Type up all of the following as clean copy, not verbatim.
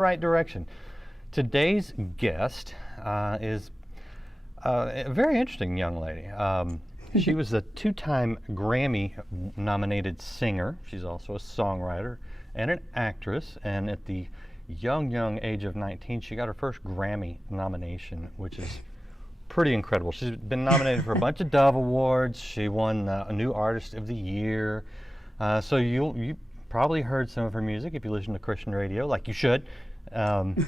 right direction. Today's guest is a very interesting young lady. She was a two-time Grammy-nominated singer. She's also a songwriter and an actress. And at the young age of 19, she got her first Grammy nomination, which is pretty incredible. She's been nominated for a bunch of Dove Awards. She won a New Artist of the Year. So you probably heard some of her music if you listen to Christian radio, like you should. And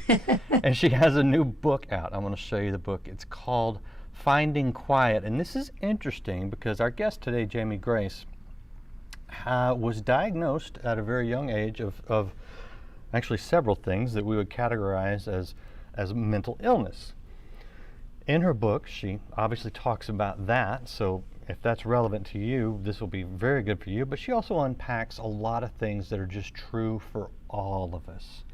she has a new book out. I'm going to show you the book. It's called Finding Quiet. And this is interesting because our guest today, Jamie Grace, was diagnosed at a very young age of actually several things that we would categorize as mental illness. In her book, she obviously talks about that, so if that's relevant to you, this will be very good for you. But she also unpacks a lot of things that are just true for all of us.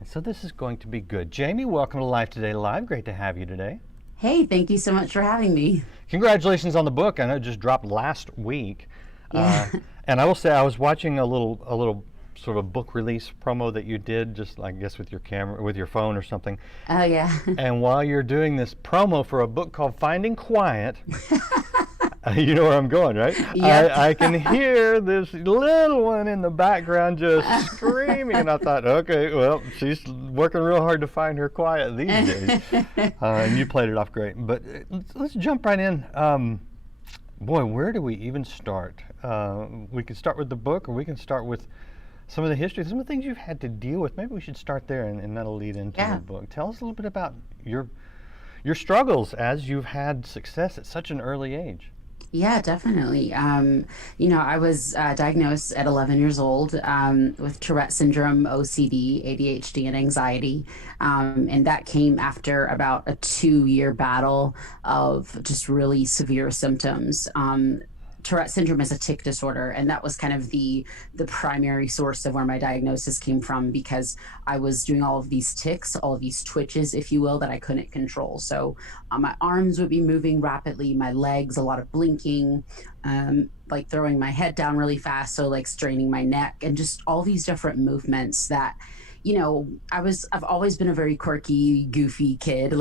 And so this is going to be good. Jamie, welcome to Life Today Live. Great to have you today. Hey, thank you so much for having me. Congratulations on the book. I know it just dropped last week. Yeah. And I will say I was watching a little sort of book release promo that you did, just I guess with your camera, with your phone or something. Oh, yeah. And while you're doing this promo for a book called Finding Quiet, you know where I'm going, right? Yep. I can hear this little one in the background just screaming, and I thought, okay, well, she's working real hard to find her quiet these days. And you played it off great. But let's jump right in. Boy, where do we even start? We can start with the book, or we can start with some of the history, some of the things you've had to deal with. Maybe we should start there, and that'll lead into the book. Tell us a little bit about your struggles as you've had success at such an early age. Yeah, definitely. I was diagnosed at 11 years old with Tourette syndrome, OCD, ADHD, and anxiety. And that came after about a 2-year battle of just really severe symptoms. Tourette syndrome is a tic disorder, and that was kind of the primary source of where my diagnosis came from, because I was doing all of these tics, all of these twitches, if you will, that I couldn't control. So my arms would be moving rapidly, my legs, a lot of blinking, like throwing my head down really fast, so like straining my neck, and just all these different movements that, I've always been a very quirky, goofy kid,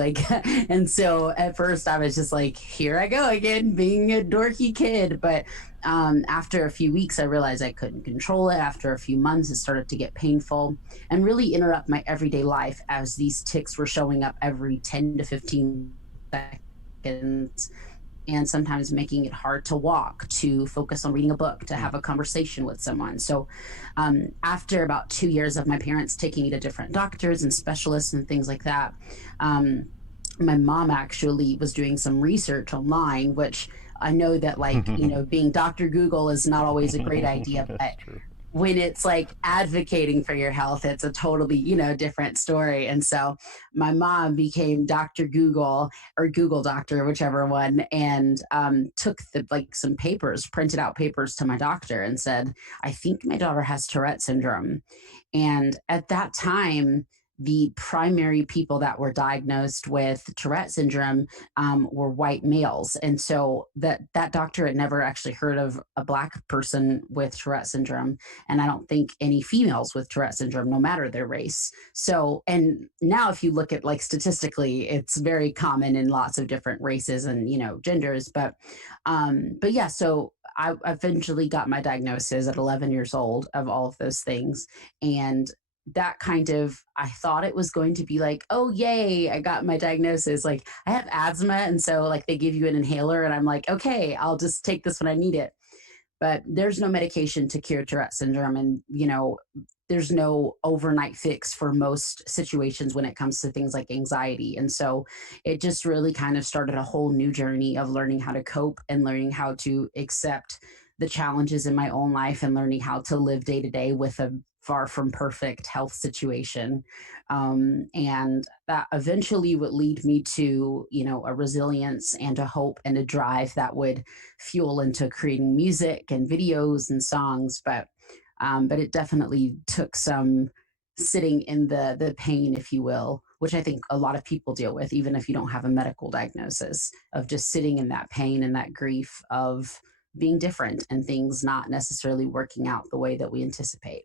and so at first I was just like, here I go again, being a dorky kid. But after a few weeks, I realized I couldn't control it. After a few months, it started to get painful and really interrupt my everyday life, as these tics were showing up every 10 to 15 seconds. And sometimes making it hard to walk, to focus on reading a book, to have a conversation with someone. So after about 2 years of my parents taking me to different doctors and specialists and things like that, my mom actually was doing some research online, which I know that, being Dr. Google is not always a great idea, but when it's like advocating for your health, it's a totally, different story. And so my mom became Dr. Google, or Google Doctor, whichever one, and took some papers, printed out papers to my doctor and said, I think my daughter has Tourette syndrome. And at that time, the primary people that were diagnosed with Tourette syndrome were white males. And so that doctor had never actually heard of a Black person with Tourette syndrome. And I don't think any females with Tourette syndrome, no matter their race. So, and now if you look at statistically, it's very common in lots of different races and, genders. But yeah, so I eventually got my diagnosis at 11 years old of all of those things. And that I thought it was going to be like, oh, yay, I got my diagnosis. Like, I have asthma. And so they give you an inhaler and I'm like, okay, I'll just take this when I need it. But there's no medication to cure Tourette syndrome. And, there's no overnight fix for most situations when it comes to things like anxiety. And so it just really kind of started a whole new journey of learning how to cope and learning how to accept the challenges in my own life and learning how to live day to day with a far from perfect health situation. And that eventually would lead me to, a resilience and a hope and a drive that would fuel into creating music and videos and songs. But it definitely took some sitting in the pain, if you will, which I think a lot of people deal with, even if you don't have a medical diagnosis, of just sitting in that pain and that grief of being different and things not necessarily working out the way that we anticipate.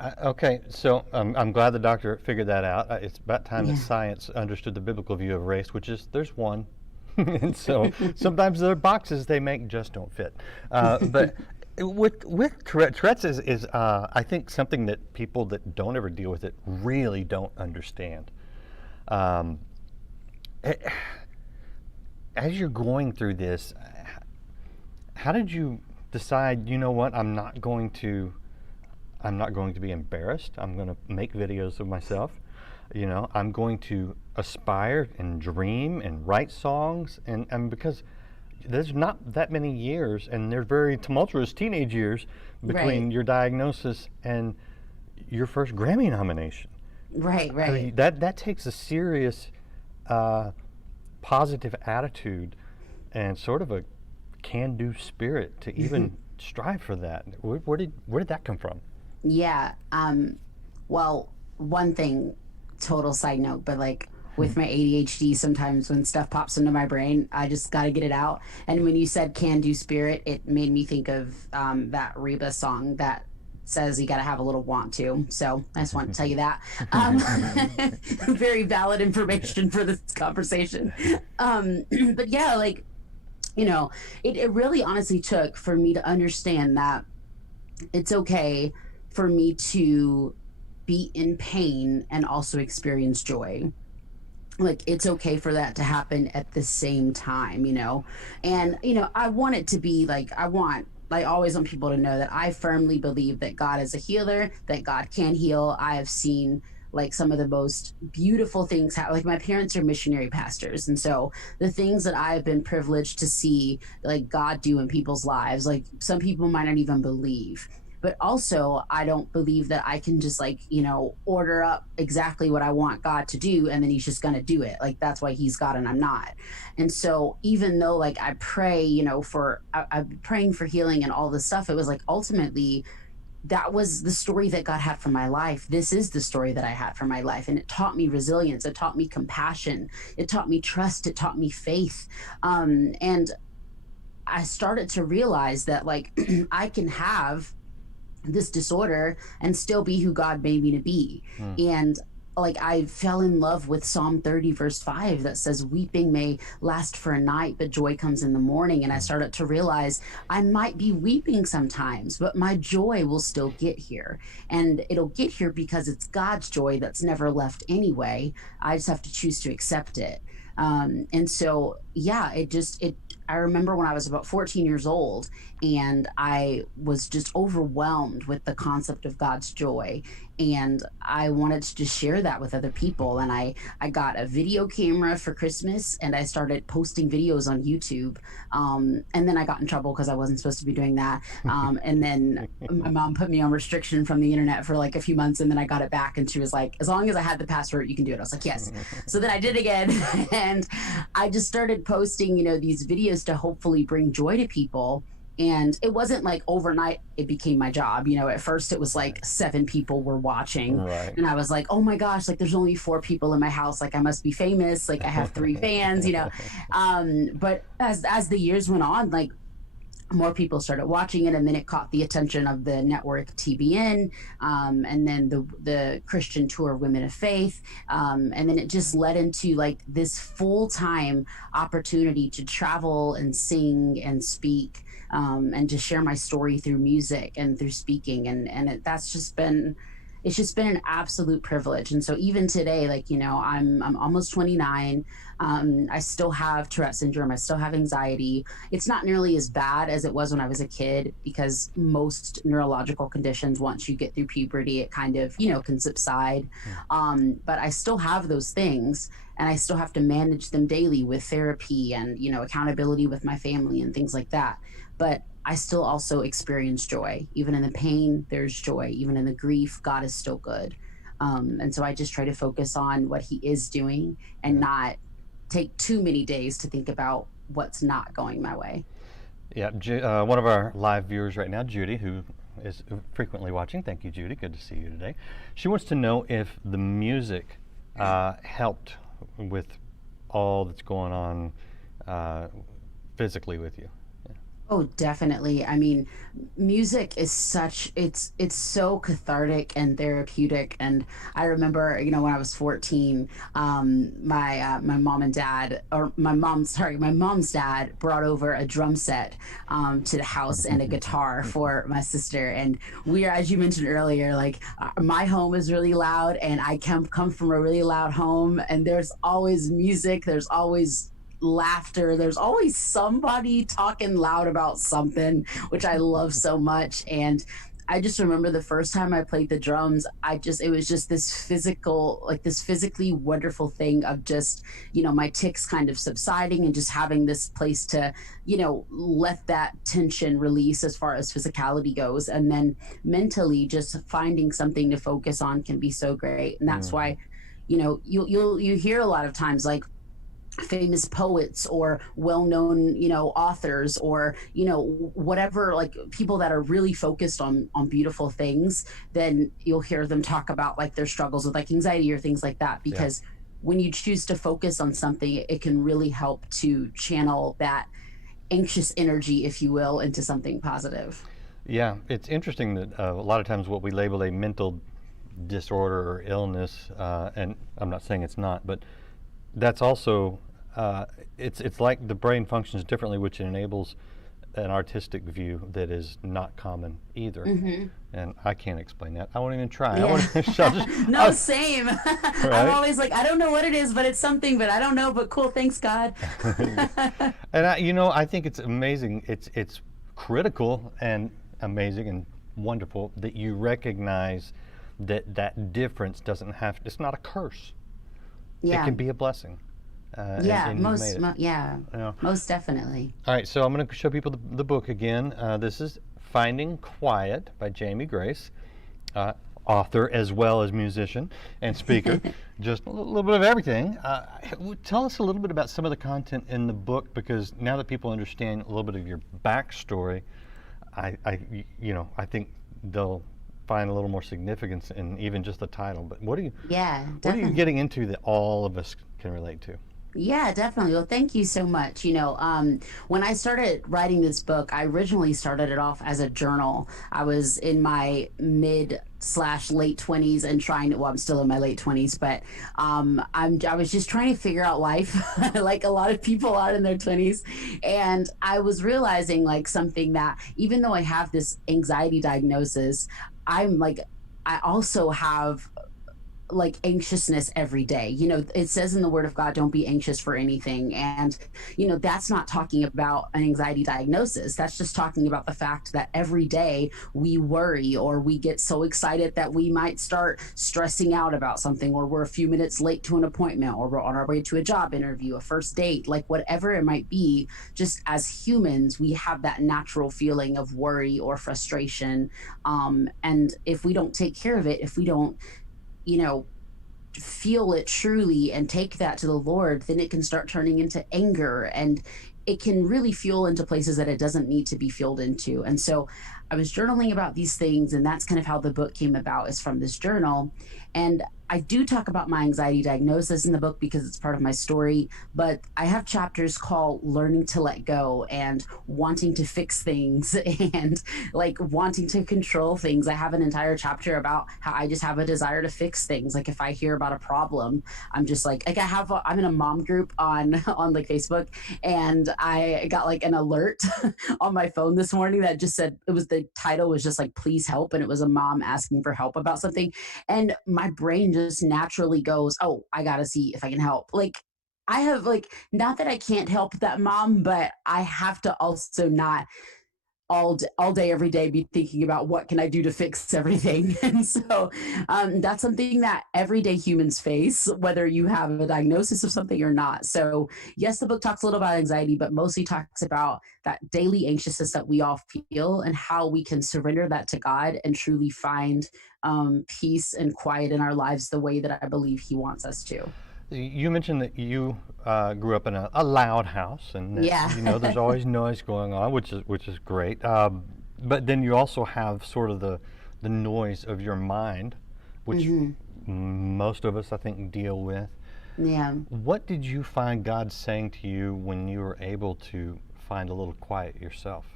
Okay, so I'm glad the doctor figured that out. It's about time that Yeah. science understood the biblical view of race, which is there's one. And so sometimes the boxes they make just don't fit. But with Tourette's is I think something that people that don't ever deal with it really don't understand. Um, eh, as you're going through this, how did you decide? You know what? I'm not going to be embarrassed. I'm going to make videos of myself. You know, I'm going to aspire and dream and write songs. And because there's not that many years, and they're very tumultuous teenage years Right. between your diagnosis and your first Grammy nomination. Right. I Right. mean, that takes a serious uh, positive attitude and sort of a can-do spirit to even strive for that. Where did that come from? Yeah. Well, one thing, total side note, but like with my ADHD, sometimes when stuff pops into my brain, I just got to get it out. And when you said can do spirit, it made me think of that Reba song that says you got to have a little want to. So I just want to tell you that. Um, very valid information for this conversation. But yeah, like, it really honestly took for me to understand that it's okay for me to be in pain and also experience joy. Like it's okay for that to happen at the same time. And I want it to be like I always want people to know that I firmly believe that God is a healer, that God can heal. I have seen like some of the most beautiful things happen. Like my parents are missionary pastors, and so the things that I've been privileged to see like God do in people's lives, like some people might not even believe. But also, I don't believe that I can just like order up exactly what I want God to do and then he's just going to do it. Like that's why he's God and I'm not. And so even though like I pray I'm praying for healing and all this stuff, it was like ultimately that was the story that God had for my life. This is the story that I had for my life. And it taught me resilience. It taught me compassion. It taught me trust. It taught me faith. And I started to realize that like I can have this disorder and still be who God made me to be. Hmm. And like I fell in love with Psalm 30 verse 5 that says weeping may last for a night but joy comes in the morning, and I started to realize I might be weeping sometimes but my joy will still get here, and it'll get here because it's God's joy that's never left anyway. I just have to choose to accept it. And so yeah, it I remember when I was about 14 years old and I was just overwhelmed with the concept of God's joy. And I wanted to just share that with other people. And I got a video camera for Christmas and I started posting videos on YouTube. And then I got in trouble because I wasn't supposed to be doing that. And then my mom put me on restriction from the internet for like a few months, and then I got it back and she was like, as long as I had the password, you can do it. I was like, yes. So then I did again. And I just started posting, these videos to hopefully bring joy to people. And it wasn't like overnight it became my job. At first it was like 7 people were watching, Right. and I was like, oh my gosh, like there's only 4 people in my house, like I must be famous, like I have 3 fans. But as the years went on, like more people started watching it, and then it caught the attention of the network TBN, and then the Christian Tour Women of Faith, and then it just led into like this full-time opportunity to travel and sing and speak, and to share my story through music and through speaking, that's just been it's just been an absolute privilege. And so even today, like I'm almost 29. I still have Tourette syndrome. I still have anxiety. It's not nearly as bad as it was when I was a kid, because most neurological conditions, once you get through puberty, it kind of can subside. But I still have those things, and I still have to manage them daily with therapy and accountability with my family and things like that. But I still also experience joy. Even in the pain, there's joy. Even in the grief, God is still good. And so I just try to focus on what he is doing and not take too many days to think about what's not going my way. Yeah, one of our live viewers right now, Judy, who is frequently watching. Thank you, Judy. Good to see you today. She wants to know if the music helped with all that's going on physically with you. Oh, definitely. I mean, music is such it's so cathartic and therapeutic. And I remember, when I was 14, my mom and dad, or my mom's dad brought over a drum set to the house and a guitar for my sister. And we are, as you mentioned earlier, like my home is really loud, and I come from a really loud home, and there's always music, there's always laughter. There's always somebody talking loud about something, which I love so much. And I just remember the first time I played the drums, it was just this physically wonderful thing of just, my tics kind of subsiding and just having this place to, let that tension release as far as physicality goes. And then mentally, just finding something to focus on can be so great. And that's Hmm. why, you hear a lot of times, like, famous poets or well-known authors, or whatever, like people that are really focused on beautiful things, then you'll hear them talk about like their struggles with like anxiety or things like that, Yeah. because when you choose to focus on something, it can really help to channel that anxious energy, if you will, into something positive. Yeah, it's interesting that a lot of times what we label a mental disorder or illness, and I'm not saying it's not, but that's also it's like the brain functions differently, which enables an artistic view that is not common either. Hmm. And I can't explain that. I won't even try. I Yeah. won't. I'll just, No, same. I'm right. always like, I don't know what it is, but it's something, but I don't know, but cool, thanks God. And I think it's amazing. It's critical and amazing and wonderful that you recognize that that difference doesn't have. It's not a curse. It Yeah. can be a blessing, Yeah, and you've made it. yeah, You know. most definitely. All right, so I'm going to show people the book again. This is Finding Quiet by Jamie Grace, uh, author as well as musician and speaker, just a little bit of everything. Tell us a little bit about some of the content in the book, because now that people understand a little bit of your backstory, I think they'll find a little more significance in even just the title. But Yeah, what are you definitely. getting into that all of us can relate to? Yeah, definitely. Well, thank you so much. When I started writing this book, I originally started it off as a journal. I was in my mid slash late 20s and well, I'm still in my late 20s, but I was just trying to figure out life like a lot of people are in their 20s. And I was realizing like something, that even though I have this anxiety diagnosis, I'm like, I also have like anxiousness every day. It says in the word of God, don't be anxious for anything. And, that's not talking about an anxiety diagnosis. That's just talking about the fact that every day we worry, or we get so excited that we might start stressing out about something, or we're a few minutes late to an appointment, or we're on our way to a job interview, a first date, like whatever it might be. Just as humans, we have that natural feeling of worry or frustration. And if we don't take care of it, if we don't, you know, feel it truly and take that to the Lord, then it can start turning into anger, and it can really fuel into places that it doesn't need to be fueled into. And so I was journaling about these things, and that's kind of how the book came about, is from this journal. And I do talk about my anxiety diagnosis in the book because it's part of my story, but I have chapters called Learning to Let Go and Wanting to Fix Things and like wanting to control things. I have an entire chapter about how I just have a desire to fix things. Like if I hear about a problem, I'm just I'm in a mom group on on like Facebook, and I got like an alert on my phone this morning that just said, the title was just like please help, and it was a mom asking for help about something. And my brain just naturally goes, oh, I gotta see if I can help. Like I have, like, not that I can't help that mom, but I have to also not all day every day be thinking about what can I do to fix everything. And so that's something that everyday humans face, whether you have a diagnosis of something or not. So yes, the book talks a little about anxiety, but mostly talks about that daily anxiousness that we all feel, and how we can surrender that to God and truly find peace and quiet in our lives the way that I believe He wants us to. You mentioned that you grew up in a loud house, and that Yeah. there's always noise going on, which is great. But then you also have sort of the noise of your mind, which Hmm. most of us, I think, deal with. Yeah. What did you find God saying to you when you were able to find a little quiet yourself?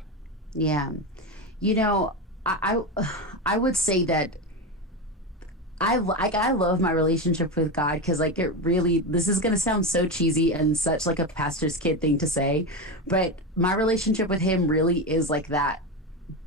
Yeah. You know, I would say that I love my relationship with God because like it really this is gonna sound so cheesy and such like a pastor's kid thing to say, but my relationship with him really is like that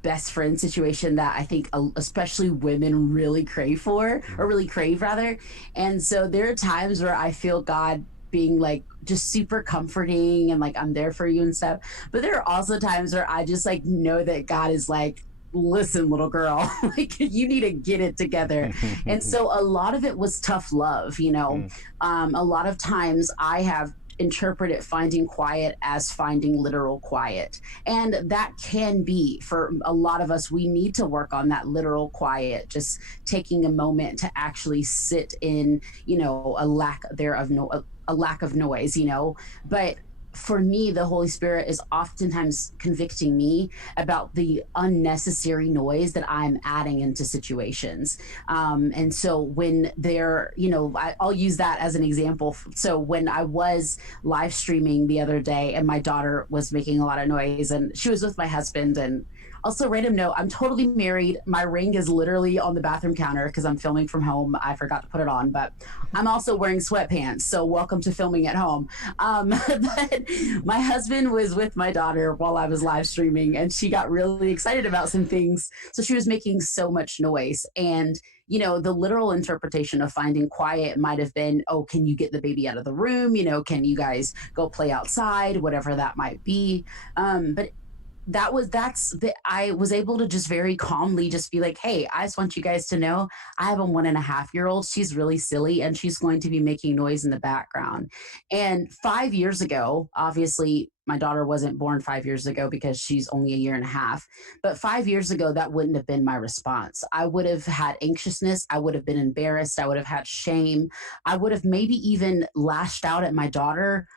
best friend situation that I think especially women really crave for, or really crave rather. And so there are times where I feel God being like just super comforting and like I'm there for you and stuff. But there are also times where I just like know that God is like, listen, little girl, like you need to get it together. And so a lot of it was tough love, you know. Mm, A lot of times I have interpreted finding quiet as finding literal quiet. And that can be for a lot of us, we need to work on that literal quiet, just taking a moment to actually sit in, you know, a lack there of no, a lack of noise, you know. But for me, the Holy Spirit is oftentimes convicting me about the unnecessary noise that I'm adding into situations. And so when they're, you know, I'll use that as an example. So when I was live streaming the other day and my daughter was making a lot of noise and she was with my husband, and also, random note, I'm totally married. My ring is literally on the bathroom counter because I'm filming from home. I forgot to put it on, but I'm also wearing sweatpants. So, welcome to filming at home. But my husband was with my daughter while I was live streaming, and she got really excited about some things. So, she was making so much noise. And you know, the literal interpretation of finding quiet might have been, oh, can you get the baby out of the room? You know, can you guys go play outside? Whatever that might be. But I was able to just very calmly just be like, hey, I just want you guys to know I have a 1.5 year old. She's really silly and she's going to be making noise in the background. And 5 years ago, obviously my daughter wasn't born 5 years ago because she's only a year and a half, but 5 years ago that wouldn't have been my response. I would have had anxiousness, I would have been embarrassed, I would have had shame, I would have maybe even lashed out at my daughter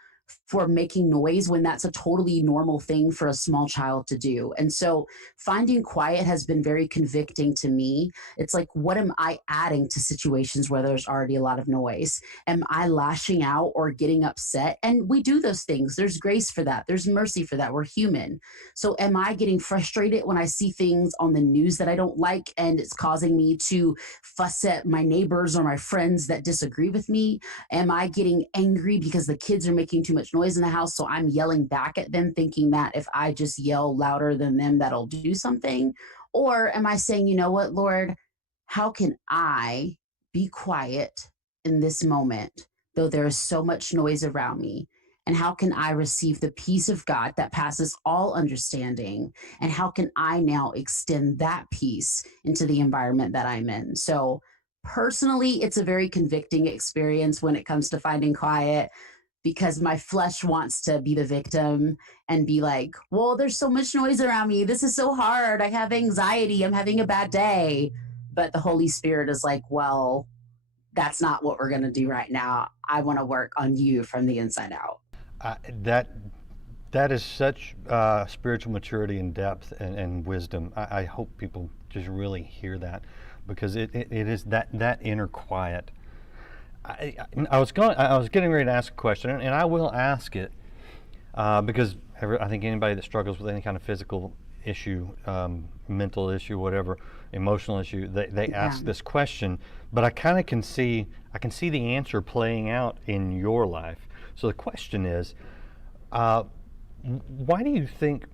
for making noise when that's a totally normal thing for a small child to do. And so finding quiet has been very convicting to me. It's like, what am I adding to situations where there's already a lot of noise? Am I lashing out or getting upset? And we do those things. There's grace for that. There's mercy for that. We're human. So am I getting frustrated when I see things on the news that I don't like and it's causing me to fuss at my neighbors or my friends that disagree with me? Am I getting angry because the kids are making too much noise in the house, so I'm yelling back at them thinking that if I just yell louder than them that'll do something? Or am I saying, you know what, Lord, how can I be quiet in this moment though there is so much noise around me? And how can I receive the peace of God that passes all understanding? And how can I now extend that peace into the environment that I'm in? So personally, it's a very convicting experience when it comes to finding quiet, because my flesh wants to be the victim and be like, well, there's so much noise around me. This is so hard. I have anxiety. I'm having a bad day. But the Holy Spirit is like, well, that's not what we're going to do right now. I want to work on you from the inside out. I, that that is such spiritual maturity and depth and wisdom. I hope people just really hear that, because it is that inner quiet. I was getting ready to ask a question, and I will ask it because I think anybody that struggles with any kind of physical issue, mental issue, whatever, emotional issue, they Yeah. ask this question. But I kind of can see the answer playing out in your life. So the question is, why do you think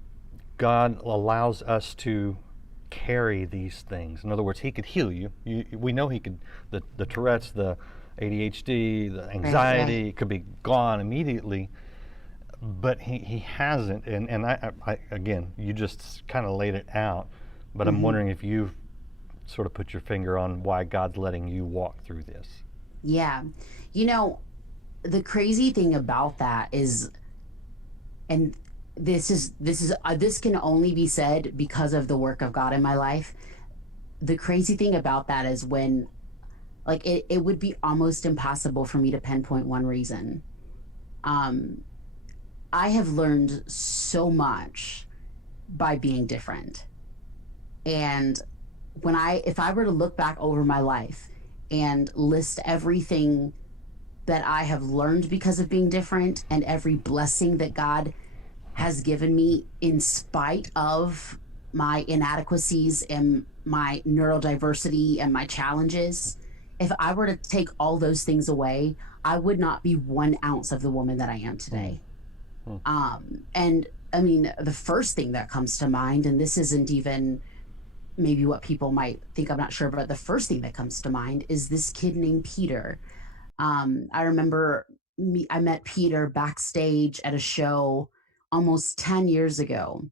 God allows us to carry these things? In other words, He could heal you. We know He could. The Tourette's, the ADHD, the Right, right. anxiety could be gone immediately, but he hasn't. And I again, you just kind of laid it out, but I'm Hmm. wondering if you've sort of put your finger on why God's letting you walk through this. Yeah. You know, the crazy thing about that is, and this can only be said because of the work of God in my life. The crazy thing about that is when like it would be almost impossible for me to pinpoint one reason. Um, I have learned so much by being different. And if I were to look back over my life and list everything that I have learned because of being different and every blessing that God has given me in spite of my inadequacies and my neurodiversity and my challenges. If I were to take all those things away, I would not be 1 ounce of the woman that I am Mm, today. mm, And I mean, the first thing that comes to mind, and this isn't even maybe what people might think, I'm not sure, but the first thing that comes to mind is this kid named Peter. I remember I met Peter backstage at a show almost 10 years ago,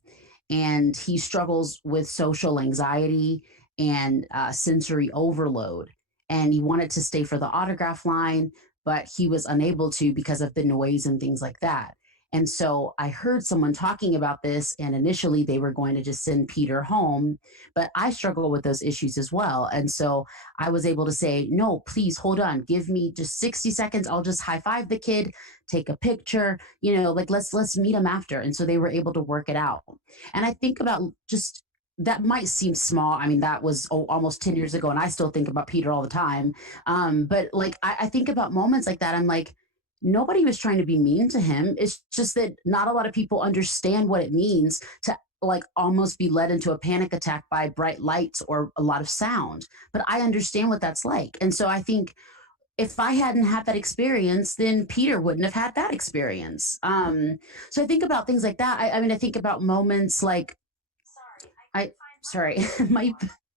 and he struggles with social anxiety and sensory overload. And he wanted to stay for the autograph line, but he was unable to because of the noise and things like that. And so I heard someone talking about this, and initially they were going to just send Peter home, but I struggle with those issues as well. And so I was able to say, no, please hold on, give me just 60 seconds. I'll just high five the kid, take a picture, like let's meet him after. And so they were able to work it out. And I think about just that might seem small. I mean, that was almost 10 years ago, and I still think about Peter all the time. But like, I think about moments like that. I'm like, nobody was trying to be mean to him. It's just that not a lot of people understand what it means to like almost be led into a panic attack by bright lights or a lot of sound. But I understand what that's like. And so I think if I hadn't had that experience, then Peter wouldn't have had that experience. So I think about things like that. I mean, I think about moments like I sorry, my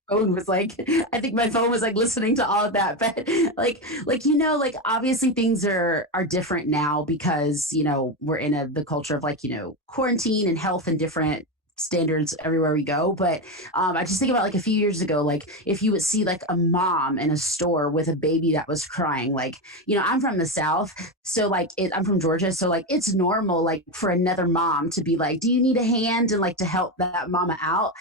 phone was like I think my phone was like listening to all of that, but like obviously things are different now because we're in the culture of like quarantine and health and different standards everywhere we go. But I just think about like a few years ago, like if you would see like a mom in a store with a baby that was crying, like I'm from the South, so like I'm from Georgia, so like it's normal like for another mom to be like, do you need a hand, and like to help that mama out.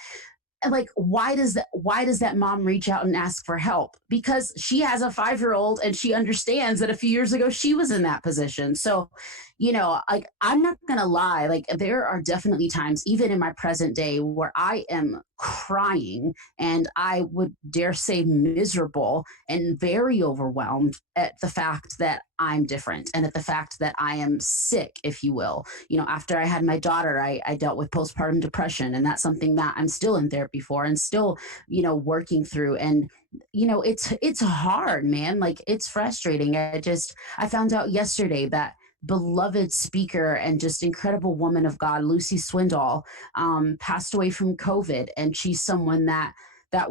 And like why does that mom reach out and ask for help? Because she has a 5-year-old and she understands that a few years ago she was in that position. So like I'm not gonna lie, like there are definitely times even in my present day where I am crying, and I would dare say miserable and very overwhelmed at the fact that I'm different, and at the fact that I am sick, if you will. After I had my daughter, I dealt with postpartum depression, and that's something that I'm still in therapy for and still, working through. And, it's hard, man. Like it's frustrating. I found out yesterday that beloved speaker and just incredible woman of God, Lucy Swindoll, passed away from COVID. And she's someone that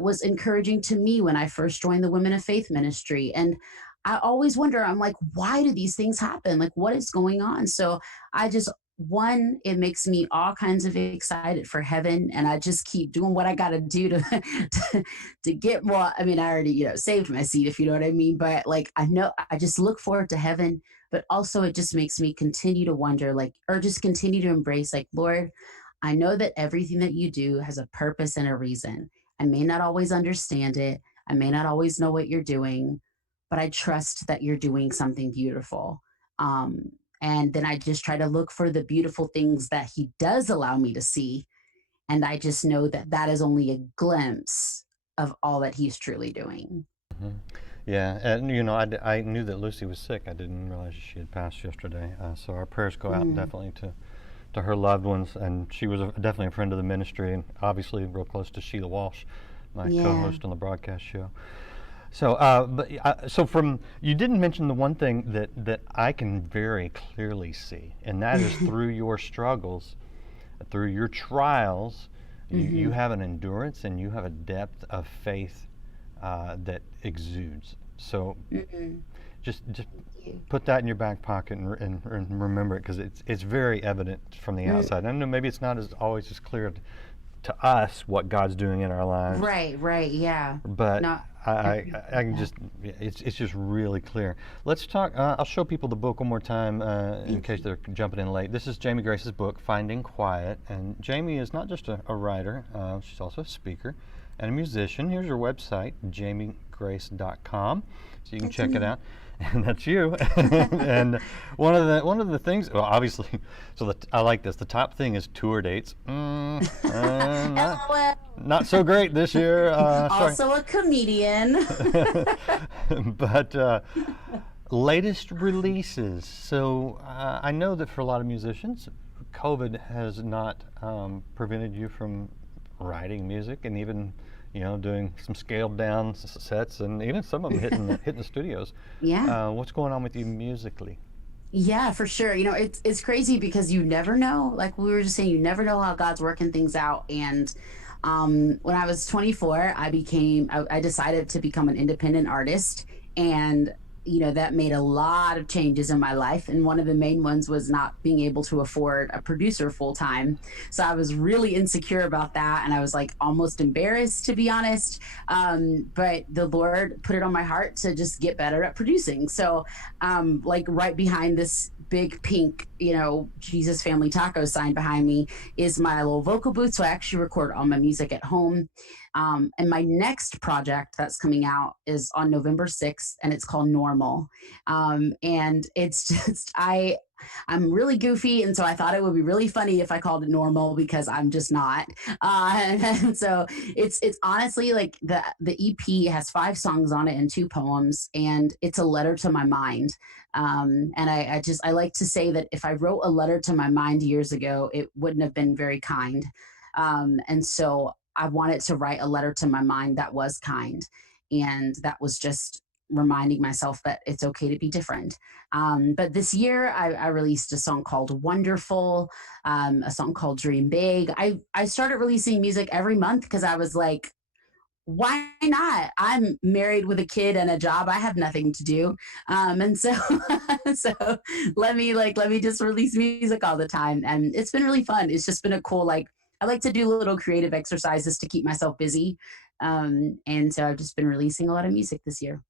was encouraging to me when I first joined the Women of Faith ministry. And I always wonder, I'm like, why do these things happen? Like, what is going on? So I just, one, it makes me all kinds of excited for heaven. And I just keep doing what I got to do to get more. I mean, I already, saved my seat, if you know what I mean. But like, I know I just look forward to heaven. But also it just makes me continue to wonder, like, or just continue to embrace, like, Lord, I know that everything that you do has a purpose and a reason. I may not always understand it. I may not always know what you're doing, but I trust that you're doing something beautiful. Um, and then I just try to look for the beautiful things that he does allow me to see. And I just know that that is only a glimpse of all that he's truly doing. mhm. Yeah, and I knew that Lucy was sick. I didn't realize she had passed yesterday. So our prayers go out Mm, definitely to her loved ones, and she was definitely a friend of the ministry, and obviously real close to Sheila Walsh, my yeah. co-host on the broadcast show. So, so from you didn't mention the one thing that I can very clearly see, and that is through your struggles, through your trials, you Hmm. have an endurance and you have a depth of faith that exudes. So Hmm. just Thank you. put that in your back pocket and remember it, because it's very evident from the Mm, outside. I know maybe it's not as always as clear to us what God's doing in our lives, right, yeah. but No, I, I I, I appreciate can that. just it's just really clear. Let's talk. I'll show people the book one more time in Thank case you. they're jumping in late. This is Jamie Grace's book, Finding Quiet, and Jamie is not just a writer; she's also a speaker and a musician. Here's her website, jamiegrace.com, so you can That's check it me. out. And that's you. And one of the things, well, obviously, so I like this. The top thing is tour dates. Not LOL. not so great this year. Sorry. Also a comedian. But latest releases. So I know that for a lot of musicians, COVID has not prevented you from writing music and even, doing some scaled down sets and even some of them hitting the studios. Yeah. What's going on with you musically? Yeah, for sure. It's crazy because you never know. Like we were just saying, you never know how God's working things out. And when I was 24, I decided to become an independent artist, and that made a lot of changes in my life. And one of the main ones was not being able to afford a producer full time. So I was really insecure about that, and I was like almost embarrassed, to be honest. But the Lord put it on my heart to just get better at producing. So like right behind this big pink, Jesus Family Taco sign behind me is my little vocal booth. So I actually record all my music at home. And my next project that's coming out is on November 6th, and it's called Normal. And it's just, I'm really goofy, and so I thought it would be really funny if I called it Normal, because I'm just not. And so it's honestly like the EP has 5 songs on it and 2 poems, and it's a letter to my mind. And I like to say that if I wrote a letter to my mind years ago, it wouldn't have been very kind. And so I wanted to write a letter to my mind that was kind, and that was just reminding myself that it's okay to be different. But this year, I released a song called Wonderful, a song called Dream Big. I started releasing music every month because I was like, why not? I'm married with a kid and a job. I have nothing to do. And so, so let me just release music all the time. And it's been really fun. It's just been a cool, like, I like to do little creative exercises to keep myself busy. And so I've just been releasing a lot of music this year.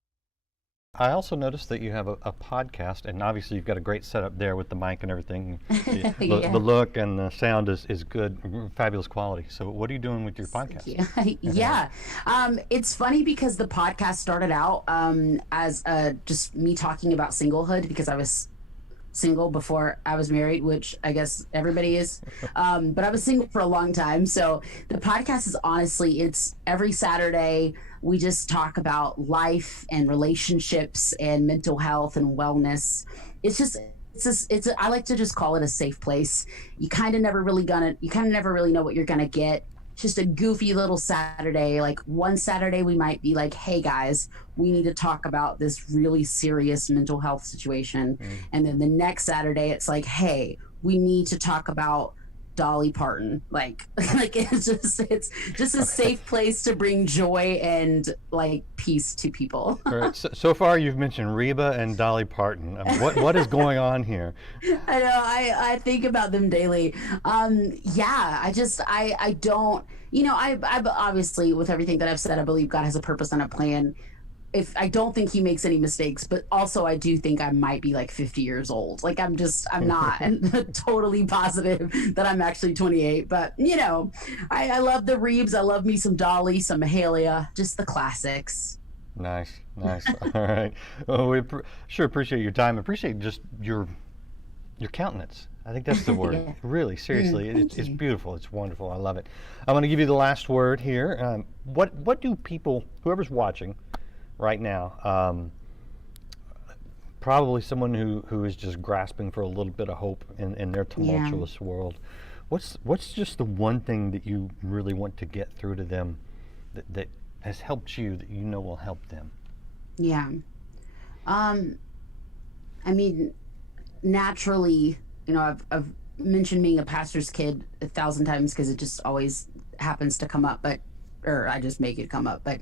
I also noticed that you have a podcast, and obviously you've got a great setup there with the mic and everything. The look and the sound is good, fabulous quality. So what are you doing with your podcast? Yeah. It's funny because the podcast started out as just me talking about singlehood, because I was single before I was married, which I guess everybody is. But I was single for a long time. So the podcast is honestly, it's every Saturday. We just talk about life and relationships and mental health and wellness. I like to just call it a safe place. You kind of never really know what you're gonna get. It's just a goofy little Saturday. Like one Saturday we might be like, hey guys, we need to talk about this really serious mental health situation. And then the next Saturday it's like, hey, we need to talk about Dolly Parton. Like it's just a safe place to bring joy and like peace to people. All right, so far you've mentioned Reba and Dolly Parton. What is going on here? I know. I think about them daily. Yeah. I don't. I obviously, with everything that I've said, I believe God has a purpose and a plan. If I don't think he makes any mistakes, but also I do think I might be like 50 years old. Like I'm not totally positive that I'm actually 28, but I love the Reeves. I love me some Dolly, some Mahalia, just the classics. Nice. All right. Well, we sure appreciate your time. Appreciate just your countenance. I think that's the word. Yeah. Really, seriously, Thank it's you. beautiful. It's wonderful. I love it. I'm going to give you the last word here. What do people, whoever's watching right now, probably someone who is just grasping for a little bit of hope in their tumultuous world, what's just the one thing that you really want to get through to them that has helped you, that will help them? Yeah. I mean, naturally, I've mentioned being a pastor's kid 1,000 times because it just always happens to come up, or I just make it come up. But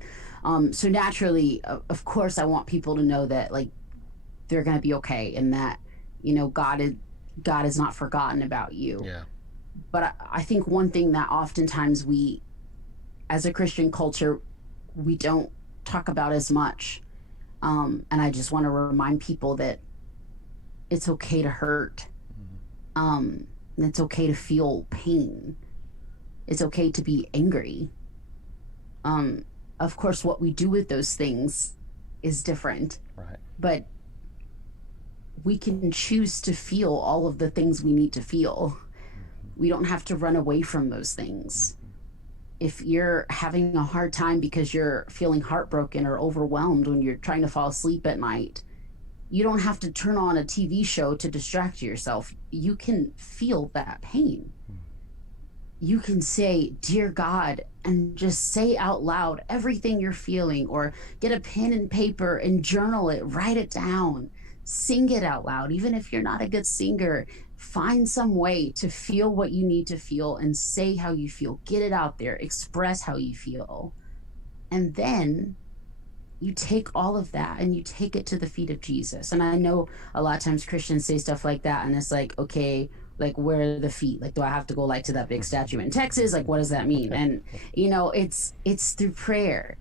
so naturally, of course, I want people to know that like they're going to be okay, and that God is not forgotten about you. Yeah. But I think one thing that oftentimes we, as a Christian culture, we don't talk about as much. And I just want to remind people that it's okay to hurt. It's okay to feel pain. It's okay to be angry. Of course, what we do with those things is different. Right. But we can choose to feel all of the things we need to feel. We don't have to run away from those things. If you're having a hard time because you're feeling heartbroken or overwhelmed when you're trying to fall asleep at night, You don't have to turn on a TV show to distract yourself. You can feel that pain. You can say, Dear God, and just say out loud everything you're feeling, or get a pen and paper and journal it, write it down, sing it out loud. Even if you're not a good singer, find some way to feel what you need to feel and say how you feel. Get it out there, express how you feel. And then you take all of that and you take it to the feet of Jesus. And I know a lot of times Christians say stuff like that, and it's like, okay, like, where are the feet? Like, do I have to go like to that big statue in Texas? Like, what does that mean? And it's through prayer,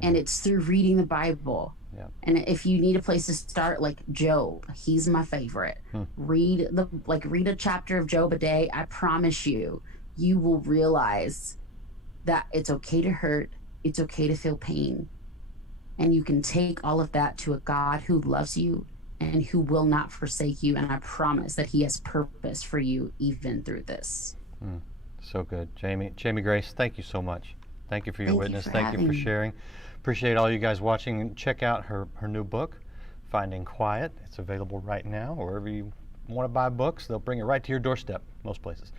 and it's through reading the Bible. Yeah. And if you need a place to start, like Job, he's my favorite. Read a chapter of Job a day. I promise you, you will realize that it's okay to hurt. It's okay to feel pain. And you can take all of that to a God who loves you and who will not forsake you. And I promise that he has purpose for you even through this. So good. Jamie Grace, thank you so much. Thank you for your witness. Thank you for me. sharing. Appreciate all you guys watching. Check out her new book, Finding Quiet. It's available right now wherever you want to buy books. They'll bring it right to your doorstep, most places.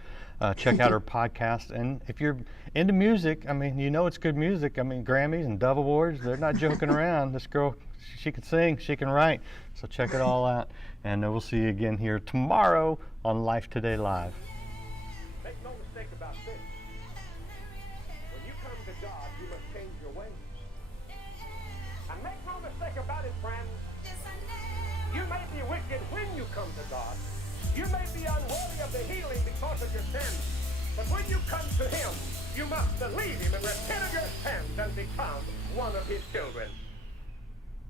Check out her podcast. And if you're into music, I mean, you know it's good music. I mean, Grammys and Dove Awards, they're not joking around. This girl, she can sing, she can write. So check it all out. And we'll see you again here tomorrow on Life Today Live. Make no mistake about this. When you come to God, you must change your ways. And make no mistake about it, friends. You may be wicked when you come to God. You may be unworthy of the healing because of your sins. But when you come to him, you must believe him and repent of your sins and become one of his children.